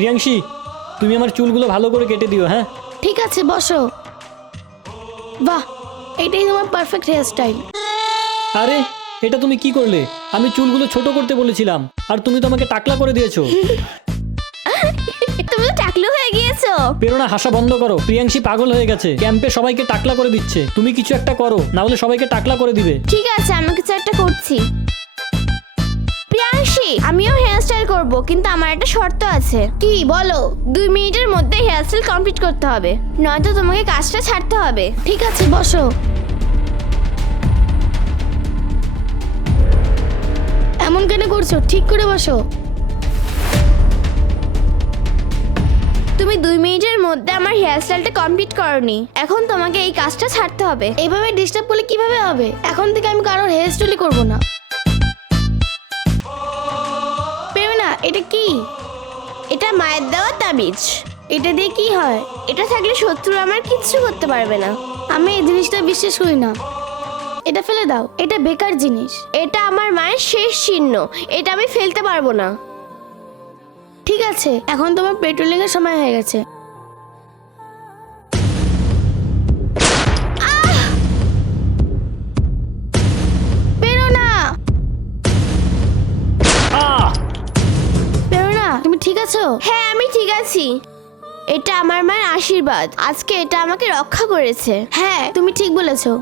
প্রিয়াংশী, তুমি আমার চুলগুলো ভালো করে কেটে দিও। হ্যাঁ, ঠিক আছে, বসো। বাহ, এটাই তোমার পারফেক্ট হেয়ার স্টাইল। আরে এটা তুমি কি করলে? আমি চুলগুলো ছোট করতে বলেছিলাম আর তুমি তো আমাকে টাকলা করে দিয়েছো। তুমি তো টাকলু হয়ে গিয়েছো। প্রেরণা, হাসা বন্ধ করো। প্রিয়াংশী পাগল হয়ে গেছে, ক্যাম্পে সবাইকে টাকলা করে দিচ্ছে। তুমি কিছু একটা করো, না হলে সবাইকে টাকলা করে দিবে। ঠিক আছে, আমি কিছু একটা করছি। প্রিয়াংশী, আমিও হেয়ার স্টাইল করবো, কিন্তু আমার একটা শর্ত আছে। কি বলো? 2 মিনিটের মধ্যে হেয়ার স্টাইল কমপ্লিট করতে হবে, নয়তো তোমাকে কাজটা ছাড়তে হবে। ঠিক আছে, বসো। এমন কেন করছো? ঠিক করে বসো। তুমি 2 মিনিটের মধ্যে আমার হেয়ার স্টাইলটা কমপ্লিট করনি, এখন তোমাকে এই কাজটা ছাড়তে হবে। এইভাবে ডিস্টার্ব করলে কিভাবে হবে? এখন থেকে আমি কারোর হেয়ার স্টাইলই করবো না। প্রেরণা, এটা কি? এটা মায়ের দেওয়া তাবিজ। এটা দিয়ে কি হয়? এটা থাকলে শত্রু আমার কিচ্ছু করতে পারবে না। আমি এই জিনিসটা বিশ্বাস করি না। এটা ফেলে দাও, এটা বেকার জিনিস। এটা আমার মায়ের শেষ চিহ্ন, এটা আমি ফেলতে পারবো না। ঠিক আছে, এখন তোমার পেট্রোলিং এর সময় হয়ে গেছে। প্রেরণা, আহ! প্রেরণা, তুমি ঠিক আছো? হ্যাঁ, আমি ঠিক আছি। এটা আমার মায়ের আশীর্বাদ, আজকে এটা আমাকে রক্ষা করেছে। হ্যাঁ, তুমি ঠিক বলেছো।